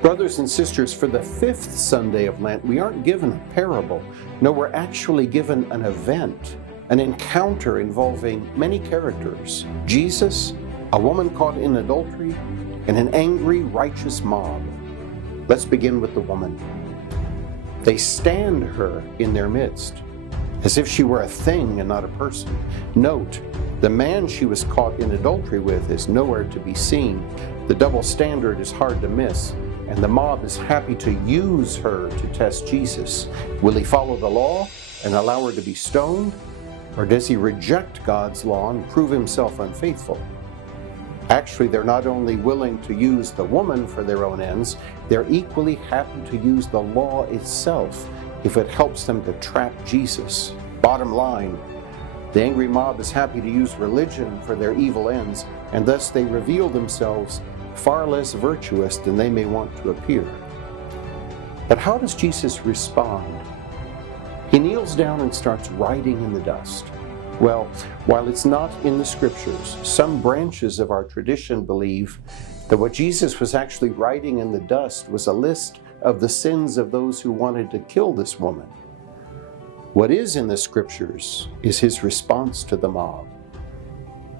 Brothers and sisters, for the fifth Sunday of Lent, we aren't given a parable. No, we're actually given an event, an encounter involving many characters. Jesus, a woman caught in adultery, and an angry, righteous mob. Let's begin with the woman. They stand her in their midst, as if she were a thing and not a person. Note, the man she was caught in adultery with is nowhere to be seen. The double standard is hard to miss, and the mob is happy to use her to test Jesus. Will he follow the law and allow her to be stoned? Or does he reject God's law and prove himself unfaithful? Actually, they're not only willing to use the woman for their own ends, they're equally happy to use the law itself if it helps them to trap Jesus. Bottom line, the angry mob is happy to use religion for their evil ends, and thus they reveal themselves far less virtuous than they may want to appear. But how does Jesus respond? He kneels down and starts writing in the dust. Well, while it's not in the scriptures, some branches of our tradition believe that what Jesus was actually writing in the dust was a list of the sins of those who wanted to kill this woman. What is in the scriptures is his response to the mob.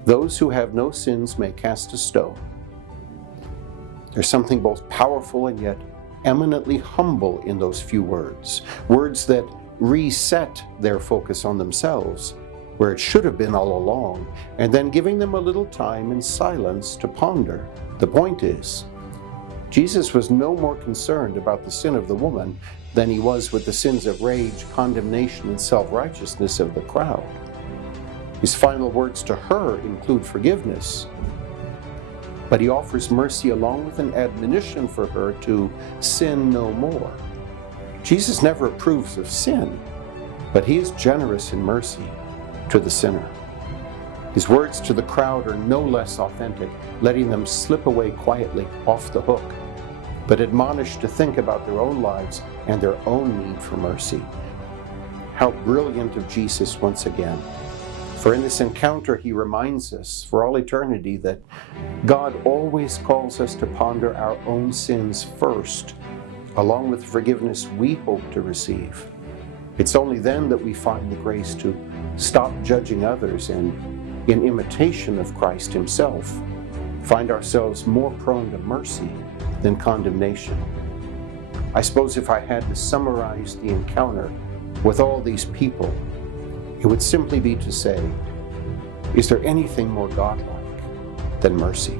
Those who have no sins may cast a stone. There's something both powerful and yet eminently humble in those few words. Words that reset their focus on themselves, where it should have been all along, and then giving them a little time in silence to ponder. The point is, Jesus was no more concerned about the sin of the woman than he was with the sins of rage, condemnation, and self-righteousness of the crowd. His final words to her include forgiveness, but he offers mercy along with an admonition for her to sin no more. Jesus never approves of sin, but he is generous in mercy to the sinner. His words to the crowd are no less authentic, letting them slip away quietly off the hook, but admonish to think about their own lives and their own need for mercy. How brilliant of Jesus once again. For in this encounter, he reminds us for all eternity that God always calls us to ponder our own sins first, along with the forgiveness we hope to receive. It's only then that we find the grace to stop judging others and, in imitation of Christ himself, find ourselves more prone to mercy than condemnation. I suppose if I had to summarize the encounter with all these people, it would simply be to say, is there anything more godlike than mercy?